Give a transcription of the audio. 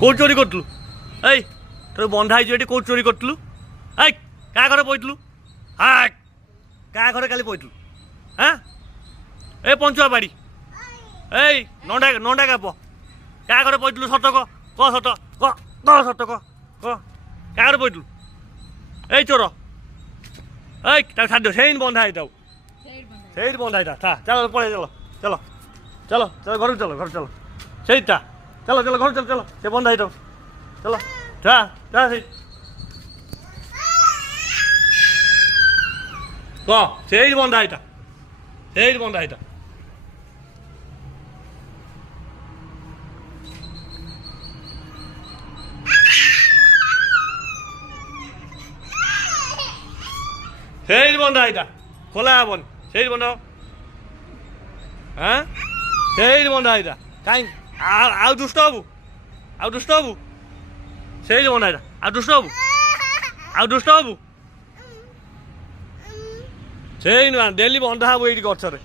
କୋଉଠି ଚୋରି କରୁଥିଲୁ? ଏଇ ତୋର ବନ୍ଧା ହେଇଛୁ ଏଠି, କୋଉଠି ଚୋରି କରୁଥିଲୁ? ଏଇ କାହା ଘରେ ପଇଥିଲୁ? ହାକ୍ କାହା ଘରେ କାଲି ପଇଥିଲୁ? ହାଁ ଏ ପଞ୍ଚୁଆ ବାଡ଼ି ଏଇ ନଣ୍ଡା ନଣ୍ଡା କାପ କାହା ଘରେ ପଇଥିଲୁ? ସତ କହ ସତ କହ ସତ କହ କାହା ଘରେ ପଇଥିଲୁ? ଏଇ ଚୋର ଏଇ ତାକୁ ଛାଡ଼ି ଦିଅ, ସେଇଠି ବନ୍ଧା ହେଇଥାଉ, ସେଇଠି ବନ୍ଧା ହେଇଥା। ଚାଲ ପଳେଇ ଚାଲ ଚାଲ ଚାଲ ଘରକୁ ଚାଲ ସେଇଠି ଥା, ଚାଲ ଘରକୁ ଚାଲ ସେ ବନ୍ଧା ହେଇଥାଉ, ଚାଲ ଯା ସେଇ କହ ସେଇଠି ବନ୍ଧା ହେଇଥା, ସେଇଠି ବନ୍ଧା ହେଇଥା। ସେଇଠି ବନ୍ଧା ହେଇଥା, ଖୋଲା ହବନି, ସେଇଠି ବନ୍ଧା ହବ। ହଁ ସେଇଠି ବନ୍ଧା ହେଇଥା, କାହିଁକି ଆଉ ଦୁଷ୍ଟ ହବୁ? ସେଇଠି ବନ୍ଧା ହେଇଥା, ଆଉ ଦୁଷ୍ଟ ହବୁ? ସେଇ ନୁହଁ, ଡେଲି ବନ୍ଧା ହବୁ ଏଇଠି ଗଛରେ।